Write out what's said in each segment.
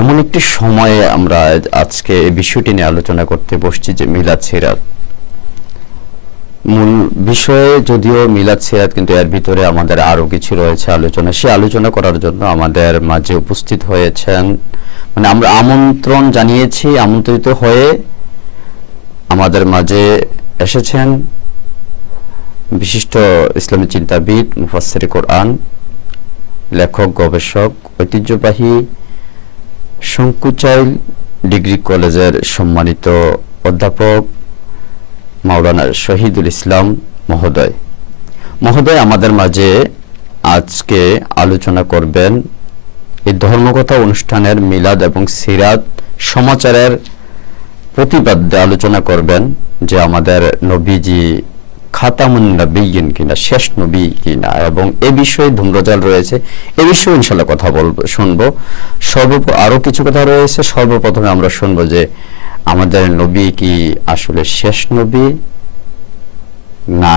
এমন একটি সময়ে আমরা আজকে এই বিষয়টি নিয়ে আলোচনা করতে বসছি যে মিলাদ সিরাত। মূল বিষয়ে যদিও মিলাদ সিরাত কিন্তু এর ভিতরে আমাদের আরও কিছু রয়েছে আলোচনা। সে আলোচনা করার জন্য আমাদের মাঝে উপস্থিত হয়েছেন মানে আমরা আমন্ত্রণ জানিয়েছি, আমন্ত্রিত হয়ে আমাদের মাঝে এসেছেন বিশিষ্ট ইসলামী চিন্তাবিদ, মুফাসসির কোরআন, লেখক, গবেষক, ঐতিহ্যবাহী শঙ্কুচাইল ডিগ্রি কলেজের সম্মানিত অধ্যাপক মাওলানা শহীদুল ইসলাম মহোদয়। মহোদয়, আমাদের মাঝে আজকে আলোচনা করবেন এই ধর্মকথা অনুষ্ঠানের মিলাদ এবং সিরাত সমাচারের প্রতিবাদ্যে আলোচনা করবেন যে আমাদের নবীজি খাতামুন নবীন কিনা, শেষ নবী কিনা এবং এ বিষয়ে ধূম্রজাল রয়েছে। এ বিষয়ে ইনশাল্লাহ কথা বলব, শুনব। সর্ব আরও কিছু কথা রয়েছে। সর্বপ্রথমে আমরা শুনব যে আমাদের নবী কি আসলে শেষ নবী না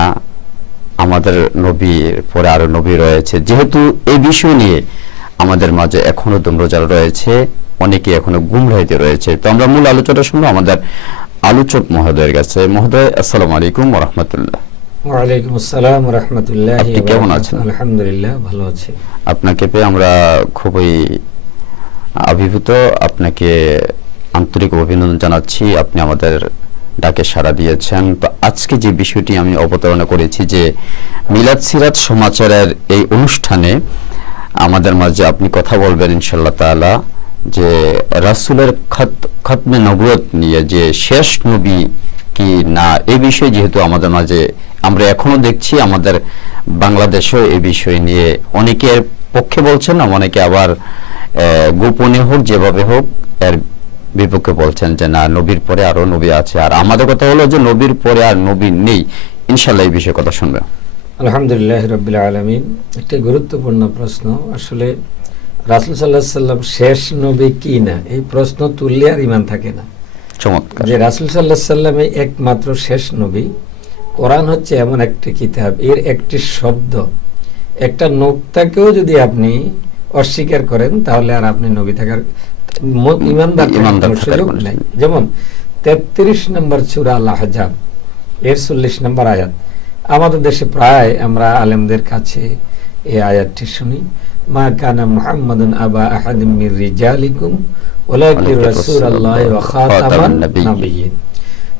আমাদের নবীর পরে আরও নবী রয়েছে? যেহেতু এই বিষয় নিয়ে আমাদের মাঝে এখনও ধূম্রজাল রয়েছে, অনেকে এখনও গুমরাহিতে রয়েছে। তো আমরা মূল আলোচনা শুনব আমাদের আলোচক মহোদয়ের কাছে। মহোদয়, আসসালামু আলাইকুম রহমতুল্লাহ। ওয়ালাইকুম আসসালাম রহমতুল্লাহ কেমন আছেন? আলহামদুলিল্লাহ ভালো আছি। আপনাকে পেয়ে আমরা খুবই অভিভূত আপনাকে আন্তরিক অভিনন্দন জানাচ্ছি। আপনি আমাদের ডাকে সাড়া দিয়েছেন। তো আজকে যে বিষয়টি আমি অবতারণা করেছি যে মিলাদ সিরাত সমাচারের এই অনুষ্ঠানে আমাদের মাঝে আপনি কথা বলবেন ইনশাল্লাহ তাআলা যে রাসূলের খত খতমে নবুয়ত নিয়ে যে শেষ নবী কি না এই বিষয়ে যেহেতু আমাদের মাঝে আমরা এখনও দেখছি, আমাদের বাংলাদেশেও এই বিষয় নিয়ে অনেকের পক্ষে বলছেন না, অনেকে আবার গোপনে হোক, যেভাবে হোক, এর বিপক্ষে বলছেন যে, না, নবীর পরে আরও নবী আছে। আর আমাদের কথা হলো যে, নবীর পরে আর নবী নেই। ইনশাল্লাহ এই বিষয়ে কথা শুনবে। আলহামদুলিল্লাহ রবিল আলমিন। একটি গুরুত্বপূর্ণ প্রশ্ন। আসলে রাসুল সাল্লাহ সাল্লাম শেষ নবী কি না? এই প্রশ্ন তুললে আর ইমান থাকে না। চমৎকার। যে রাসুল সাল্লাহ সাল্লামে একমাত্র শেষ নবী কোরআন হচ্ছে এমন একটি কিতাব এর একটি শব্দ। একটা নোক্তাকেও যদি আপনি অস্বীকার করেন তাহলে আর আপনি নবী থাকার ইমানদার ইমানদার সুযোগ নেই। যেমন তেত্রিশ নম্বর চূড়া আল্লাহ এর চল্লিশ নম্বর আয়াত। আমাদের দেশে প্রায় আমরা আলেমদের কাছে এই আয়াতটি শুনি। মা কানা মুহাম্মাদুন আবা আহাদিম মির রিজালিকুম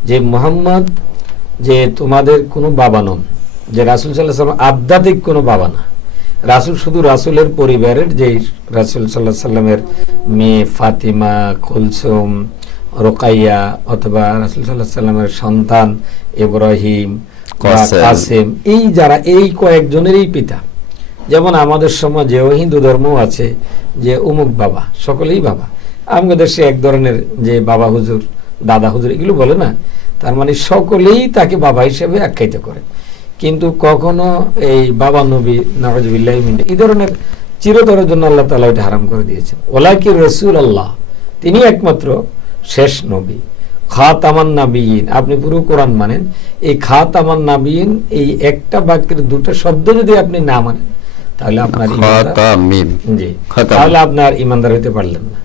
যে মুহাম্মদ যে তোমাদের কোনো বাবা নন যে রাসূল সাল্লাম আধ্যাত্মিক কোনো বাবা না। রাসূল শুধু রাসূলের পরিবারের যে রাসূল আলাইহি সাল্লামের মেয়ে ফাতিমা কুলসুম রোকাইয়া অথবা রাসূল আলাইহি সাল্লামের সন্তান ইব্রাহিম কাসেম। কাসেম এই যারা এই কয়েকজনেরই পিতা। যেমন আমাদের সমাজেও হিন্দু ধর্ম আছে যে অমুক বাবা সকলেই বাবা। আমাদের দেশে এক ধরনের যে বাবা হুজুর দাদা হুজুর এগুলো বলে না তার মানে সকলেই তাকে বাবা হিসেবে আখ্যায়িত করে। কিন্তু কখনো এই বাবা নবী নওয়াজবিল্লাহ এই ধরনের চিরতরের জন্য আল্লাহ তালা এটা হারাম করে দিয়েছেন। ওলাকি রসুল আল্লাহ তিনি একমাত্র শেষ নবী। খাতামান নাবিয়িন আপনি পুরো কোরআন মানেন। এই খা তামান নাবিয়িন এই একটা বাক্যের দুটো শব্দ যদি আপনি না মানেন তাহলে আপনার জি তাহলে আপনার ইমানদার হতে পারলেন না।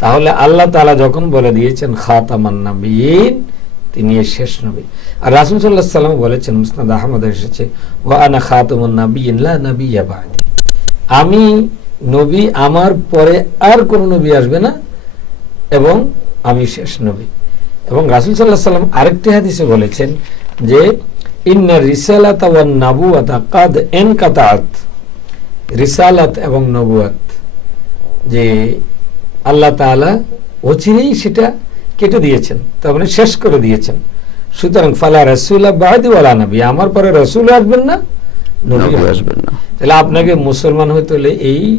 তাহলে আল্লাহ তাআলা যখন বলে দিয়েছেন, খাতামান নাবিয়িন, তিনি এর শেষ নবী। আর রাসূল সাল্লাল্লাহু সাল্লাম বলেছেন, মুসনাদ আহমদ এসেছে, ওয়া আনা খাতামুন নাবিয়িন, লা বা'দি। আমি নবী, আমার পরে আর কোন নবী আসবে না, এবং আমি শেষ নবী। এবং রাসূল আলাইহি সাল্লাম আরেকটি হাদিসে বলেছেন যে, ইন্না রিসালাতা ওয়ান নাবুওয়াতা কাদ এনকাতাত রিসালাত এবং নবুয়াত যে আল্লাহ তাআলা অচিরেই সেটা কেটে দিয়েছেন তার মানে শেষ করে দিয়েছেন। সুতরাং ফালা রাসূলা বাদি ওয়ালা নবী আমার পরে রাসূল আসবেন না নবী আসবেন না। তাহলে আপনাকে মুসলমান হতে হলে এই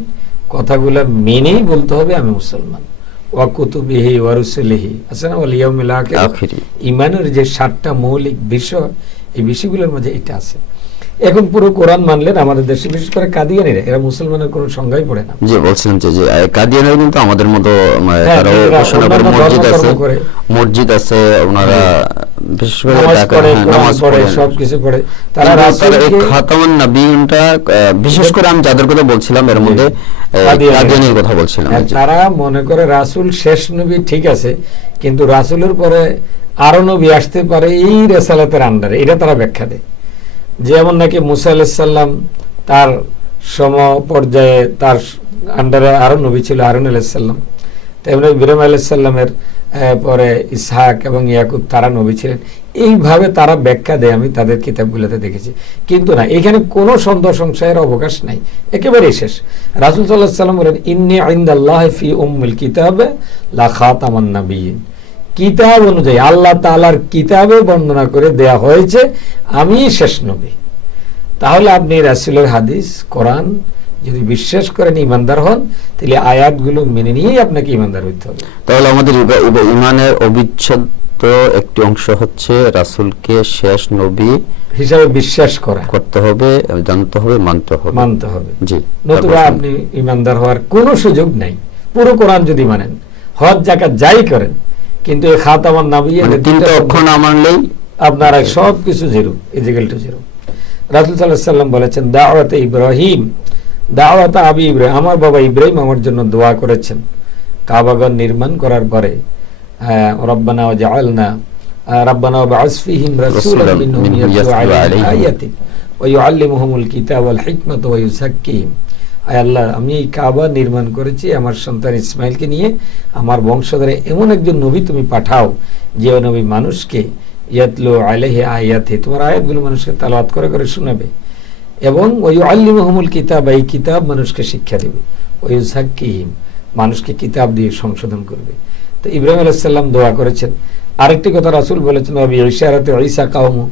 কথাগুলো মেনেই বলতে হবে আমি মুসলমান। ওয়া কুতুবিহি ওয়া রুসুলিহি। আছে না আখির। ইমানের যে সাতটা মৌলিক বিষয় এই বিষয়গুলোর মধ্যে এটা আছে। এখন পুরো কোরআন মানলেন আমাদের দেশে বিশেষ করে কাদিয়ানিরা এরা মুসলমানের কোনো সংজ্ঞাই পড়ে না। জি বলছিলাম যে যে কাদিয়ানের কিন্তু আমাদের মতো হ্যাঁ, তারা এরা করে মসজিদ আছে মসজিদ আছে ওনারা বিশেষ করে নামাজ পড়ে হ্যাঁ। সব কিছু পড়ে তারা তারা এই রাসূলকে নবীনটা বিশেষ করে আমি যাদের কথা বলছিলাম এর মধ্যে কাদিয়ানির। কথা বলছিলাম হ্যাঁ, তারা মনে করে রাসূল শেষ নবী ঠিক আছে কিন্তু রাসূলের পরে আরও নবী আসতে পারে এই রেসালাতের আন্ডারে এটা তারা ব্যাখ্যা দেয়। যেমন নাকি মুসা আলাইসাল্লাম তার সম পর্যায়ে তার আন্ডারে আরও নবী ছিল হারুন আলাইসাল্লাম তেমনি ইব্রাহিম আলাইসাল্লামের পরে ইসহাক এবং ইয়াকুব তারা নবী ছিলেন। এইভাবে তারা ব্যাখ্যা দেয়, আমি তাদের কিতাবগুলোতে দেখেছি। কিন্তু না, এখানে কোনো সন্দেহ সংশয়ের অবকাশ নাই। একেবারেই শেষ। রাসুল সাল্লাহ সাল্লাম বলেন, ইন্নি আইন্দাল্লাহ ফি উম্মুল কিতাবে লা খাতামান নাবিয়িন কিতাব অনুযায়ী আল্লাহ তাআলার কিতাবে বর্ণনা করে দেয়া হয়েছে আমি শেষ নবী। তাহলে আপনি রাসুলের হাদিস কোরআন যদি বিশ্বাস করেন ইমানদার হন তাহলে আয়াতগুলো মেনে নিয়েই আপনাকে ইমানদার হইতে হবে। তাহলে আমাদের ইমানের অবিচ্ছেদ্য একটি অংশ হচ্ছে রাসূলকে শেষ নবী হিসাবে বিশ্বাস করা। করতে হবে জানতে হবে মানতে হবে। মানতে হবে। জি নতুবা আপনি ইমানদার হওয়ার কোনো সুযোগ নাই। পুরো কোরআন যদি মানেন হজ জাকাত যাই করেন কিন্তু এই খাত আমার নাবিয়ে মানে তিনটা অক্ষর না মানলেই আপনারা সব কিছু জিরো ইজিক্যাল টু জিরো। রাসুল সাল্লাম বলেছেন দাওয়াতে ইব্রাহিম। দাওয়াতে আবি ইব্রাহিম আমার বাবা ইব্রাহিম আমার জন্য দোয়া করেছেন। কাবাগর নির্মাণ করার পরে রব্বানা জাআলনা আলাইহিম আল্লাহ, আমি এই কাবা নির্মাণ করেছি আমার সন্তান ইসমাইলকে নিয়ে। আমার বংশধরে এমন একজন নবী তুমি পাঠাও, যে নবী মানুষকে ইয়াতলু আলাইহি আয়াতি, তোমার আয়াতগুলো মানুষকে তালাত করে করে শোনাবে। এবং ওই আল্লিমহমুল কিতাব, এই কিতাব মানুষকে শিক্ষা দেবে। ওই সাকিম মানুষকে কিতাব দিয়ে সংশোধন করবে। তো ইব্রাহিম আলাইসাল্লাম দোয়া করেছেন। আরেকটি কথা রাসুল বলেছেন রবি ইশারাতে ঈসা কাউমু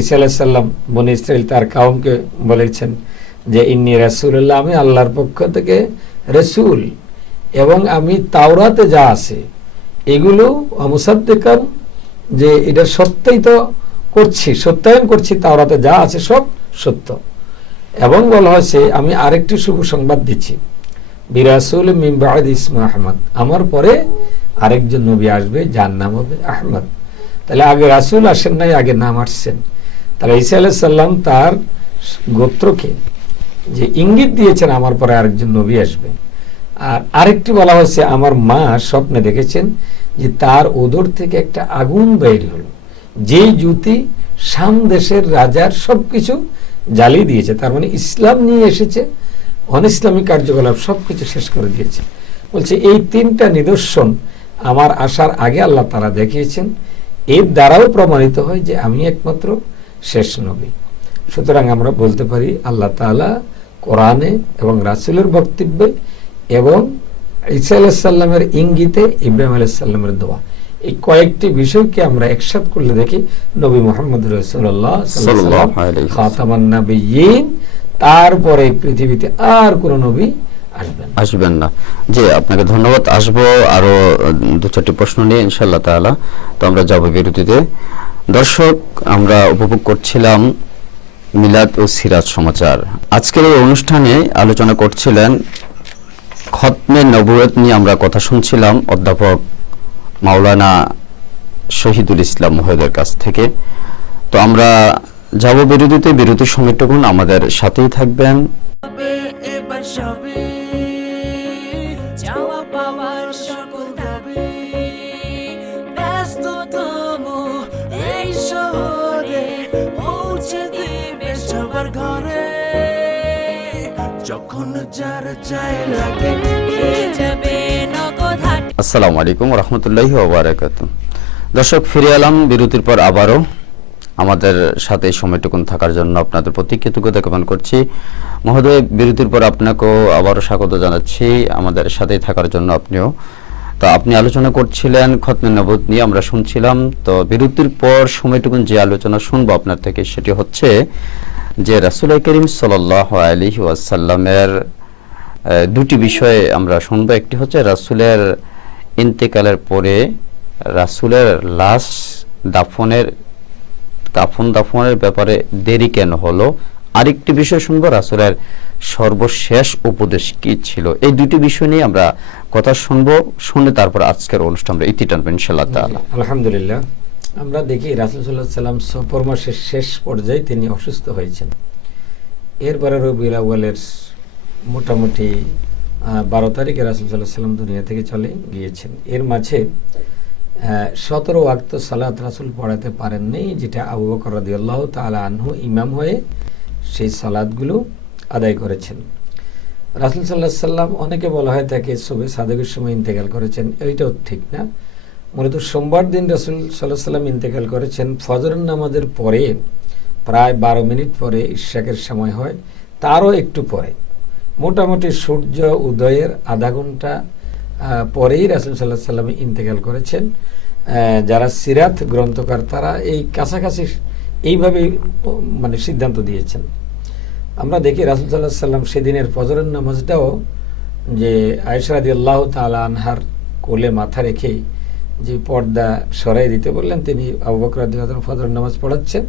ঈসা আলাইসাল্লাম বনে ইসরাইল তার কাউমকে বলেছেন যে ইন্নি রাসূলুল্লাহ, আমি আল্লাহর পক্ষ থেকে রসুল। এবং আমি তাওরাতে যা আছে, এগুলো অমুসাদ্দিকাম যে এটা সত্যই তো করছি, সত্যায়ন করছি, তাওরাতে যা আছে সব সত্য। এবং বলা হয়েছে, আমি আরেকটি শুভ সংবাদ দিচ্ছি। বিরাসুল মিমবাদ ইসমা আহমদ। আমার পরে আরেকজন নবী আসবে, যার নাম হবে আহমদ। তাহলে আগে রাসুল আসেন নাই, আগে নাম আসছেন। তাহলে ঈসা আলাহ সাল্লাম তার গোত্রকে যে ইঙ্গিত দিয়েছেন, আমার পরে আরেকজন নবী আসবে। আর আরেকটি বলা হয়েছে, আমার মা স্বপ্নে দেখেছেন যে তার ওদর থেকে একটা আগুন বের হলো। যেই জ্যোতি শাম দেশের রাজার সবকিছু জ্বালিয়ে দিয়েছে। তার মানে ইসলাম নিয়ে এসেছে অন ইসলামিক কার্যকলাপ সবকিছু শেষ করে দিয়েছে। বলছে, এই তিনটা নিদর্শন আমার আসার আগে আল্লাহ তারা দেখিয়েছেন। এর দ্বারাও প্রমাণিত হয় যে আমি একমাত্র শেষ নবী। সুতরাং আমরা বলতে পারি আল্লাহ তাআলা কোরআনে এবং রাসূলের বক্তব্যে এবং ঈসা আলাইসাল্লামের ইঙ্গিতে ইব্রাহিম আলাইসাল্লামের দোয়া। এই কয়েকটি বিষয়কে আমরা একসাথ করলে দেখি নবী মোহাম্মদ রসুল্লাহ তারপরে পৃথিবীতে আর কোন নবী আসবেন না। আসবেন না। জি আপনাকে ধন্যবাদ। আসব আরও দু চারটি প্রশ্ন নিয়ে ইনশাল্লাহ তাআলা। তো আমরা যাব বিরতিতে। দর্শক আমরা উপভোগ করছিলাম মিলাদ ও সিরাজ সমাচার। আজকের এই অনুষ্ঠানে আলোচনা করছিলেন খতমে নবুয়ত নিয়ে আমরা কথা শুনছিলাম অধ্যাপক মাওলানা শহীদুল ইসলাম মহোদয়ের কাছ থেকে। তো আমরা যাব বিরতিতে, বিরতির সময়টুকুন আমাদের সাথেই থাকবেন। পৌঁছে আসসালামু আলাইকুম রহমতুল্লাহি দর্শক, ফিরে এলাম বিরতির পর আবারও। আমাদের সাথে এই সময়টুকুন থাকার জন্য আপনাদের প্রতি কৃতজ্ঞতা জ্ঞাপন করছি। মহোদয়, বিরতির পর আপনাকেও আবারও স্বাগত জানাচ্ছি। আমাদের সাথেই থাকার জন্য আপনিও। তো আপনি আলোচনা করছিলেন খতমে নবদ নিয়ে, আমরা শুনছিলাম। তো বিরতির পর সময়টুকুন যে আলোচনা শুনব আপনার থেকে, সেটি হচ্ছে যে রাসুল করিম সাল্লাহ আলী ওয়াসাল্লামের দুটি বিষয়ে আমরা শুনব। একটি হচ্ছে রাসুলের ইন্তেকালের পরে রাসূলের লাশ দাফনের কাফন দাফনের ব্যাপারে দেরি কেন হলো? আরেকটি বিষয় শুনব, রাসূলের সর্বশেষ উপদেশ কি ছিল? এই দুটি বিষয় নিয়ে আমরা কথা শুনব, শুনে তারপর আজকের অনুষ্ঠান আমরা ইতি টানবো ইনশাআল্লাহ তাআলা। আলহামদুলিল্লাহ। আমরা দেখি রাসুলসাল্লাহ সাল্লাম সফর মাসের শেষ পর্যায়ে তিনি অসুস্থ হয়েছেন। এরপরে রবিউল আউ্বালের মোটামুটি বারো তারিখে রাসুল সাল্লাহ সাল্লাম দুনিয়া থেকে চলে গিয়েছেন। এর মাঝে সতেরো ওয়াক্ত সালাত রাসুল পড়াতে পারেননি, যেটা আবু বকর রাদিয়াল্লাহ তাআলা আনহু ইমাম হয়ে সেই সালাদগুলো আদায় করেছেন। রাসুল সাল্লাহ সাল্লাম অনেকে বলা হয় তাকে সবে সাদেকের সময় ইন্তেকাল করেছেন, এইটাও ঠিক না। মূলত সোমবার দিন রাসুল সাল্লাহ সাল্লাম ইন্তেকাল করেছেন। ফজর নামাজের পরে প্রায় বারো মিনিট পরে ইশাকের সময় হয় তারও একটু পরে। মোটামুটি সূর্য উদয়ের আধা ঘণ্টা পরেই রাসুল সাল্লাহ সাল্লাম ইন্তেকাল করেছেন। যারা সিরাত গ্রন্থকার তারা এই কাছাকাছি এইভাবেই উম, মানে সিদ্ধান্ত দিয়েছেন। আমরা দেখি রাসুল সাল্লাহ সাল্লাম সেদিনের ফজরের নামাজটাও যে আয়সারাদি আল্লাহ তালা আনহার কোলে মাথা রেখে যে পর্দা সরাই দিতে বললেন তিনি আবু বকর ফজরের নামাজ পড়াচ্ছেন।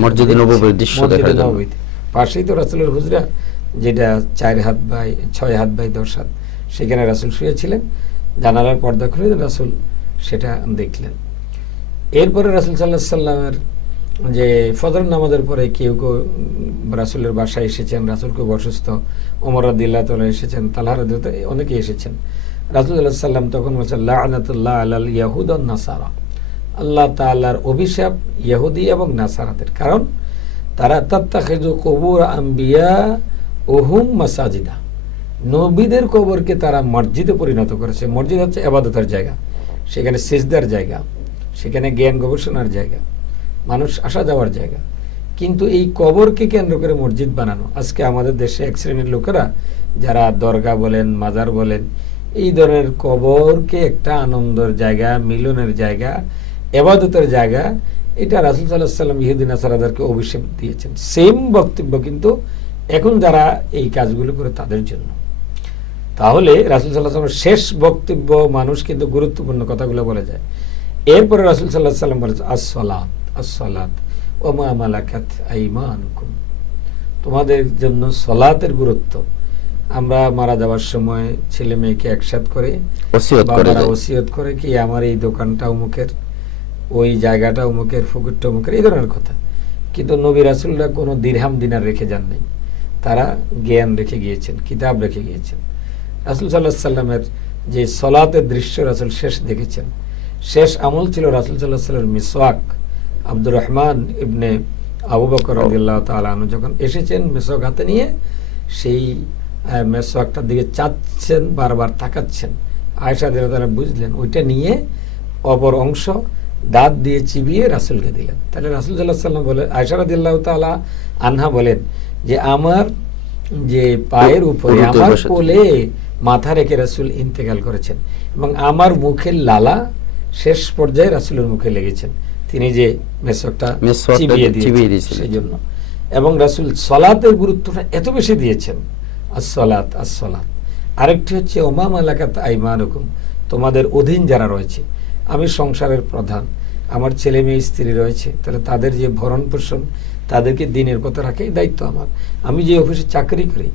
মসজিদে জন্য। পাশেই তো রাসুলের হুজরা যেটা চার হাত বাই ছয় হাত বাই দশ হাত। সেখানে রাসুল শুয়েছিলেন। জানালার পর্দা খুলে রাসুল সেটা দেখলেন। এরপরে রাসুল সাল্লাহ সাল্লামের যে ফজর নামাজের পরে কেউ কেউ রাসুলের বাসায় এসেছেন রাসুল খুব অসুস্থ ওমর রাদিল্লাহ তালা এসেছেন রাদিল্লাহ অনেকে এসেছেন। রাসুল্লাহ সাল্লাম তখন বলছেন লাআনাতুল্লাহ আলাল ইয়াহুদ নাসারা। আল্লাহ তাআলার অভিশাপ ইহুদি এবং নাসারাদের। কারণ তারা তাত্তাখিজু কবুর আম্বিয়া ওহুম মাসাজিদা। নবীদের কবরকে তারা মসজিদে পরিণত করেছে। মসজিদ হচ্ছে আবাদতের জায়গা। সেখানে সেজদার জায়গা। সেখানে জ্ঞান গবেষণার জায়গা। মানুষ আসা যাওয়ার জায়গা। কিন্তু এই কবরকে কেন্দ্র করে মসজিদ বানানো। আজকে আমাদের দেশে এক শ্রেণির লোকেরা, যারা দরগা বলেন, মাজার বলেন এই ধরনের কবরকে একটা আনন্দের জায়গা, মিলনের জায়গা, এবাদতের জায়গা, এটা রাসুল সাল্লাহ সাল্লাম ইহুদিন আসারাদারকে অভিষেক দিয়েছেন। সেম বক্তব্য কিন্তু এখন যারা এই কাজগুলো করে তাদের জন্য। তাহলে রাসুল সাল্লাহ সাল্লামের শেষ বক্তব্য মানুষ কিন্তু গুরুত্বপূর্ণ কথাগুলো বলে যায়। এরপরে রাসুল সাল্লাহ সাল্লাম বলেছে আসলাত আসলাত ওমা মালাকাত আইমানুকুম। তোমাদের জন্য সলাতের গুরুত্ব। আমরা মারা যাওয়ার সময় ছেলে মেয়েকে একসাথ করে ওসিয়ত করে ওসিয়ত করে কি আমার এই দোকানটা অমুকের ওই জায়গাটা অমুকের ফুকুরটা অমুকের এই ধরনের কথা। কিন্তু নবী রাসুল্লাহ কোনো দিরহাম দিনার রেখে যান নাই তারা জ্ঞান রেখে গিয়েছেন কিতাব রেখে গিয়েছেন। রাসুল সাল্লাহ সাল্লামের যে সলাতের দৃশ্য রাসুল শেষ দেখেছেন। শেষ আমল ছিল রাসুল সাল্লাহ সাল্লামের মিসওয়াক। আব্দুর রহমান ইবনে আবু বকর তাআলা আনহু যখন এসেছেন মেসওয়াক হাতে নিয়ে সেই মেসওয়াকটার দিকে চাচ্ছেন বারবার তাকাচ্ছেন। আয়সা দিলা তারা বুঝলেন ওইটা নিয়ে অপর অংশ দাঁত দিয়ে চিবিয়ে রাসুলকে দিলেন। তাহলে রাসুল সাল্লাহ সাল্লাম বলে আয়সা রাদিয়াল্লাহ তাআলা আনহা বলেন যে আমার যে পায়ের উপরে আমার কোলে মাথা রেখে রাসুল ইন্তেকাল করেছেন এবং আমার মুখের লালা শেষ পর্যায়ে রাসুলের মুখে লেগেছেন। তিনি যে মেসকটা চিবিয়ে দিয়েছেন সেই জন্য এবং রাসুল সলাতের গুরুত্বটা এত বেশি দিয়েছেন আসলাত আসলাত আরেকটি হচ্ছে ওমাম এলাকাত আইমানুকুম তোমাদের অধীন যারা রয়েছে। আমি সংসারের প্রধান আমার ছেলে মেয়ে স্ত্রী রয়েছে তাহলে তাদের যে ভরণ পোষণ তাদেরকে দিনের কথা রাখে দায়িত্ব আমার। আমি যে অফিসে চাকরি করি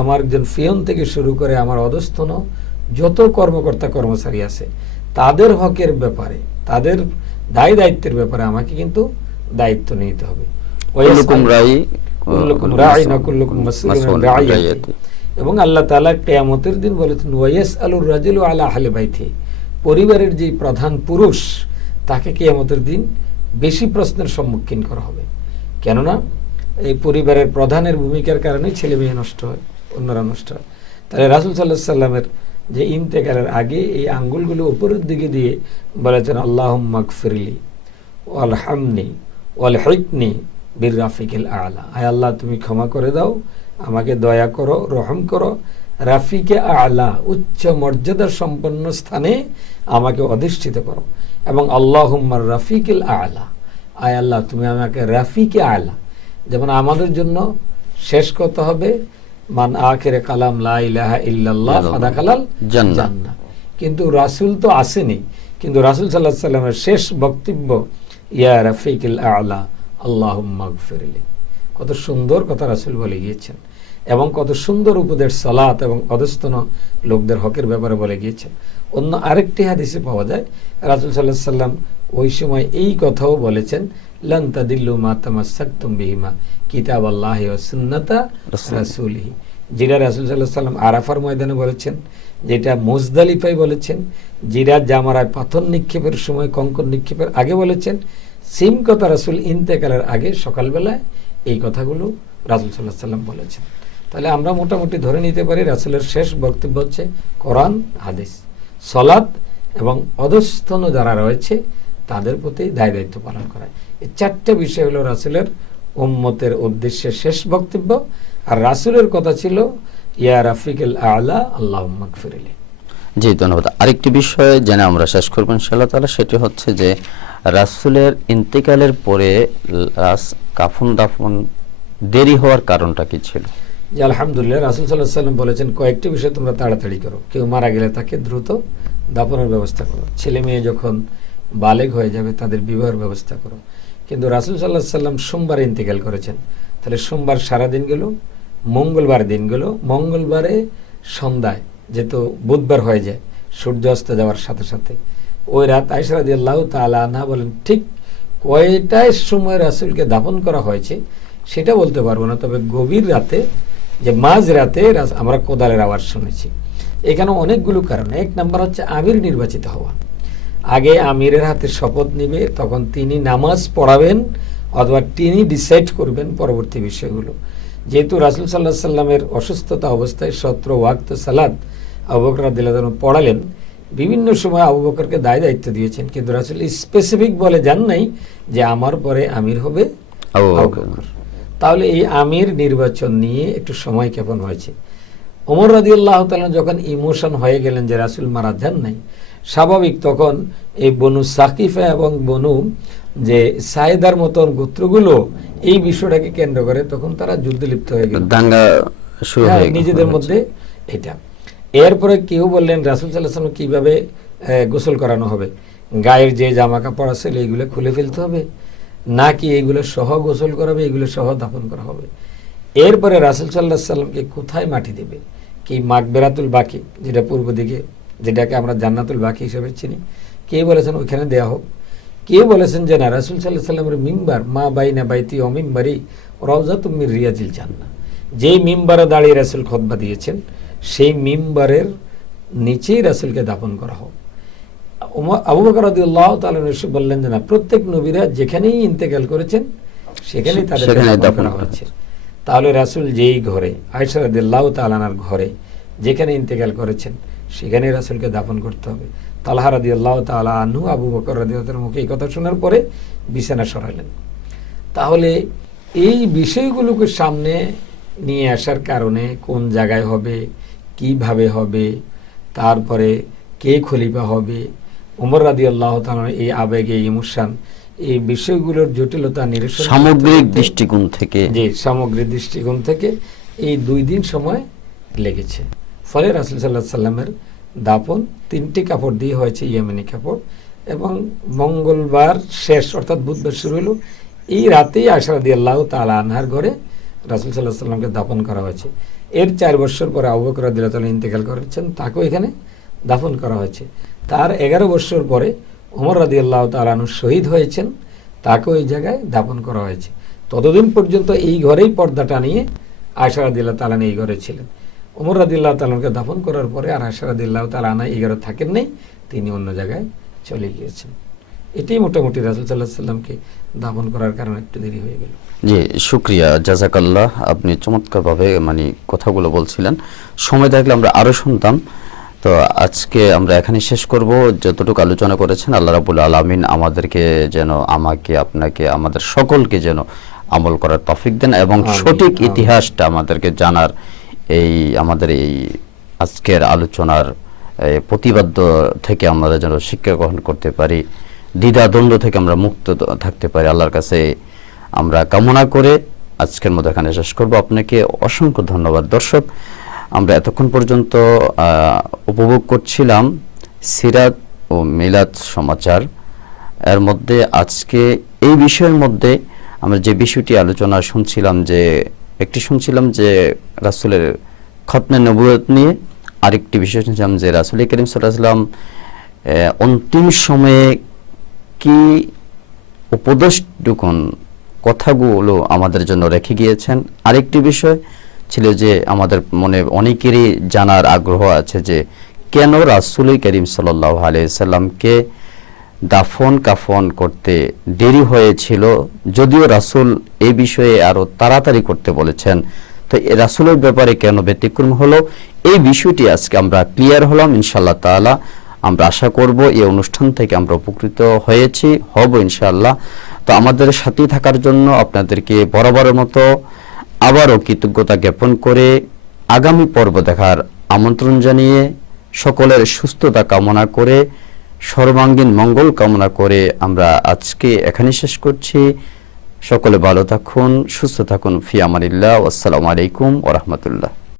আমার একজন ফিয়ন থেকে শুরু করে আমার অধস্থন যত কর্মকর্তা কর্মচারী আছে তাদের হকের ব্যাপারে তাদের দায় দায়িত্বের ব্যাপারে আমাকে কিন্তু দায়িত্ব নিতে হবে। কুল্লুকুম এবং আল্লাহ তাআলা কিয়ামতের দিন বলেছেন ওয়াইয়াস আলুর রাজুলু আলা আহলি বাইতি। পরিবারের যে প্রধান পুরুষ তাকে কিয়ামতের দিন বেশি প্রশ্নের সম্মুখীন করা হবে। কেননা এই পরিবারের প্রধানের ভূমিকার কারণে ছেলে মেয়ে নষ্ট হয় অন্যরা নষ্ট হয়। তাহলে রাসুল সাল্লাহ সাল্লামের যে ইন্তেকালের আগে এই আঙ্গুলগুলো উপরের দিকে দিয়ে বলেছেন আল্লাহ মাকফিরলি ওয়াল হামনি ওয়াল হিকনি বীর রাফিকেল আলা। আয় আল্লাহ তুমি ক্ষমা করে দাও আমাকে দয়া করো রহম করো। রাফিকে আলা উচ্চ মর্যাদা সম্পন্ন স্থানে আমাকে অধিষ্ঠিত করো। এবং আল্লাহ রাফিকেল আলা। আয় আল্লাহ তুমি আমাকে রাফিকে আলা। যেমন আমাদের জন্য শেষ করতে হবে মান আখেরে কালাম লা ইলাহা ইল্লাল্লাহ ফাদা কালাল। জান্নাহ কিন্তু রাসূল তো আসেনি। কিন্তু রাসূল সাল্লাহ সাল্লামের শেষ বক্তব্য ইয়া রাফিকুল আলা আল্লাহ মাগফিরলি কত সুন্দর কথা রাসূল বলে গিয়েছেন এবং কত সুন্দর উপদেশ সালাত এবং অধস্তন লোকদের হকের ব্যাপারে বলে গিয়েছেন। অন্য আরেকটি হাদিসে পাওয়া যায় রাসূল সাল্লাহ সাল্লাম ওই সময় এই কথাও বলেছেন লন তাদিল্লু মাতামা তামাসসাকতুম বিহিমা কিতাব আল্লাহ সুন্নতা রাসূলিহি। যেটা রাসূল আলাইহি সাল্লাম আরাফার ময়দানে বলেছেন যেটা মুজদালিফায় বলেছেন যেটা জামারায় পাথর নিক্ষেপের সময় কঙ্কর নিক্ষেপের আগে বলেছেন সিম কথা রাসূল ইন্তেকালের আগে সকালবেলায় এই কথাগুলো রাসূল আলাইহি সাল্লাম বলেছেন। তাহলে আমরা মোটামুটি ধরে নিতে পারি রাসূলের শেষ বক্তব্য হচ্ছে কোরআন, হাদিস। সলাৎ এবং অধস্থন যারা রয়েছে, তাদের প্রতি দায় দায়িত্ব পালন করা। এই চারটে বিষয় হলো রাসূলের উম্মতের উদ্দেশ্যে শেষ বক্তব্য। আর রাসুলের কথা ছিল, ইয়া রাফিকুল আলা আল্লাহ মাগফিরলি জি, ধন্যবাদ। আরেকটি বিষয় জেনে আমরা শেষ করব ইনশাআল্লাহ তাআলা, সেটি হচ্ছে যে রাসূলের ইন্তেকালের পরে লাশ কাফন দাফন দেরি হওয়ার কারণটা কি ছিল? যে আলহামদুলিল্লাহ রাসুল আলাইহি সাল্লাম বলেছেন, কয়েকটি বিষয় তোমরা তাড়াতাড়ি করো। কেউ মারা গেলে তাকে দ্রুত দাফনের ব্যবস্থা করো। ছেলে মেয়ে যখন বালেগ হয়ে যাবে, তাদের বিবাহের ব্যবস্থা করো। কিন্তু রাসূল আলাইহি সাল্লাম সোমবার ইন্তেকাল করেছেন। তাহলে সোমবার সারা দিন গেল, মঙ্গলবার দিন গেল। মঙ্গলবারে সন্ধ্যায়, যেহেতু বুধবার হয়ে যায় সূর্য অস্ত যাওয়ার সাথে সাথে। ওই রাত আয়সা রাদিয়াল্লাহু তাআলা আনহা বলেন, ঠিক কয়টায় সময় রাসূলকে দাফন করা হয়েছে সেটা বলতে পারব না, তবে গভীর রাতে, যে মাঝ রাতে আমরা কোদালের আওয়াজ শুনেছি। এখানে অনেকগুলো কারণ। এক নাম্বার হচ্ছে আমির নির্বাচিত হওয়া। আগে আমিরের হাতে শপথ নিবে, তখন তিনি নামাজ পড়াবেন অথবা তিনি ডিসাইড করবেন পরবর্তী বিষয়গুলো। যেহেতু রাসুল সাল্লাহ সাল্লামের অসুস্থতা অবস্থায় সত্র ওয়াক্ত সালাদ আবু বকর পড়ালেন বিভিন্ন সময় আবু বকরকে দায় দায়িত্ব দিয়েছেন কিন্তু রাসুল স্পেসিফিক বলে যান নাই যে আমার পরে আমির হবে আবু বকর। তাহলে এই আমির নির্বাচন নিয়ে একটু সময় ক্ষেপণ হয়েছে ওমর রাদিউল্লাহ তাআলা যখন ইমোশন হয়ে গেলেন যে রাসূল মারা যান নাই স্বাভাবিক তখন এই বনু সাকিফা এবং বনু যে সাইদার মতন গোত্রগুলো এই বিষয়টাকে কেন্দ্র করে তখন তারা যুদ্ধে লিপ্ত হয়ে গেল দাঙ্গা শুরু হ্যাঁ, হয়ে গেল। নিজেদের মধ্যে এটা এরপরে কেউ বললেন, রাসুল সাল্লাহ কীভাবে গোসল করানো হবে? গায়ের যে জামা কাপড় আছে এইগুলো খুলে ফেলতে হবে? নাকি এইগুলো সহ গোসল করাবে এগুলো সহ দাফন করা হবে? এরপরে রাসুল সাল্লাহ সাল্লামকে কোথায় মাটি দেবে? কি মাকবেরাতুল বাকি, যেটা পূর্ব দিকে, যেটাকে আমরা জান্নাতুল বাকি হিসেবে চিনি? কে বলেছেন ওইখানে দেয়া হোক। কে বলেছেন যে না, রাসুল সাল্লাহ সাল্লামের মিম্বার, মা বাইনা বাইতি অমিম্বারি রওজা তুমি রিয়াজিল জান্না যেই মিম্বারে দাঁড়িয়ে রাসুল খতবা দিয়েছেন সেই মিম্বারের নিচেই রাসুলকে দাফন করা হোক। আবু বকর তাআলা বললেন যে না প্রত্যেক নবীরা যেখানেই ইন্তেকাল করেছেন সেখানেই তাদের করা হয়েছে। তাহলে রাসুল যেই ঘরে আয়সা রাদিয়াল্লাহু তাআলার ঘরে যেখানে ইন্তেকাল করেছেন সেখানেই রাসুলকে দাপন করতে হবে। তালহা রাদিয়াল্লাহু তাআলা আনহু আবু বকর রাদিয়াল্লাহু তাআলার মুখে এই কথা শোনার পরে বিছানা সরালেন। তাহলে এই বিষয়গুলোকে সামনে নিয়ে আসার কারণে কোন জায়গায় হবে কীভাবে হবে তারপরে কে খলিফা হবে উমর রাদি আল্লাহ এই আবেগে ইমোশন এই বিষয়গুলোর জটিলতা নিরসন সামগ্রিক দৃষ্টিকোণ থেকে। যে সামগ্রিক দৃষ্টিকোণ থেকে এই দুই দিন সময় লেগেছে। ফলে রাসুল সাল্লাহ সাল্লামের দাপন তিনটি কাপড় দিয়ে হয়েছে ইয়েমেনি কাপড় এবং মঙ্গলবার শেষ অর্থাৎ বুধবার শুরু হলো এই রাতেই আশারাদি আল্লাহ তালা আনহার ঘরে রাসুল সাল্লাহ সাল্লামকে দাপন করা হয়েছে। এর চার বছর পরে আবু বকর রাদিয়াল্লাহু ইন্তেকাল করেছেন। তাকেও এখানে দাফন করা হয়েছে। তার এগারো বছর পরে ওমর রাদি আল্লাহ তালানু শহীদ হয়েছেন। তাকেও এই জায়গায় দাপন করা হয়েছে। ততদিন পর্যন্ত এই ঘরেই পর্দাটা নিয়ে আয়সা রাদিল্লাহ তালান এই ঘরে ছিলেন। ওমর রাদিল্লাহ তালানকে দাফন করার পরে আর আয়সা রাদিল্লাহ তালানা এই ঘরে থাকেন নাই। তিনি অন্য জায়গায় চলে গিয়েছেন। এটাই মোটামুটি রাসুল সাল্লাহ সাল্লামকে দাফন করার কারণে একটু দেরি হয়ে গেল। জি শুক্রিয়া জাজাকাল্লাহ আপনি চমৎকারভাবে মানে কথাগুলো বলছিলেন। সময় থাকলে আমরা আরও শুনতাম। তো আজকে আমরা এখানে শেষ করব। যতটুকু আলোচনা করেছেন আল্লাহ রাবুল আলমিন আমাদেরকে যেন আমাকে আপনাকে আমাদের সকলকে যেন আমল করার তফিক দেন এবং সঠিক ইতিহাসটা আমাদেরকে জানার এই আমাদের এই আজকের আলোচনার প্রতিবাদ্য থেকে আমরা যেন শিক্ষা গ্রহণ করতে পারি। দ্বিধা দ্বন্দ্ব থেকে আমরা মুক্ত থাকতে পারি। আল্লাহর কাছে আমরা কামনা করে আজকের মতো এখানে শেষ করব। আপনাকে অসংখ্য ধন্যবাদ। দর্শক, আমরা এতক্ষণ পর্যন্ত উপভোগ করছিলাম সিরাত ও মিলাদ সমাচার। এর মধ্যে আজকে এই বিষয়ের মধ্যে আমরা যে বিষয়টি আলোচনা শুনছিলাম যে, একটি শুনছিলাম যে রাসুলের খতনে নবুয়ত নিয়ে আরেকটি বিষয় শুনছিলাম যে রাসুল করিম আলাইহি অন্তিম সময়ে কি উপদেশটুকুন কথাগুলো আমাদের জন্য রেখে গিয়েছেন? আরেকটি বিষয় ছিল যে আমাদের মনে অনেকেরই জানার আগ্রহ আছে যে কেন রাসুল করিম সাল্লাহ আলিয়াল্লামকে দাফন কাফন করতে দেরি হয়েছিল? যদিও রাসুল এ বিষয়ে আরও তাড়াতাড়ি করতে বলেছেন। তো রাসুলের ব্যাপারে কেন ব্যতিক্রম হলো? এই বিষয়টি আজকে আমরা ক্লিয়ার হলাম ইনশাল্লাহ তাআলা। আমরা আশা করব এই অনুষ্ঠান থেকে আমরা উপকৃত হয়েছি, হব ইনশাআল্লাহ। তো আমাদের সাথে থাকার জন্য আপনাদেরকে বরাবরের মতো আবারও কৃতজ্ঞতা জ্ঞাপন করে আগামী পর্ব দেখার আমন্ত্রণ জানিয়ে সকলের সুস্থতা কামনা করে, সর্বাঙ্গীন মঙ্গল কামনা করে আমরা আজকে এখানে শেষ করছি। সকলে ভালো থাকুন, সুস্থ থাকুন। ফি আমানিল্লাহ আসসালামু আলাইকুম ওরহমতুল্লাহ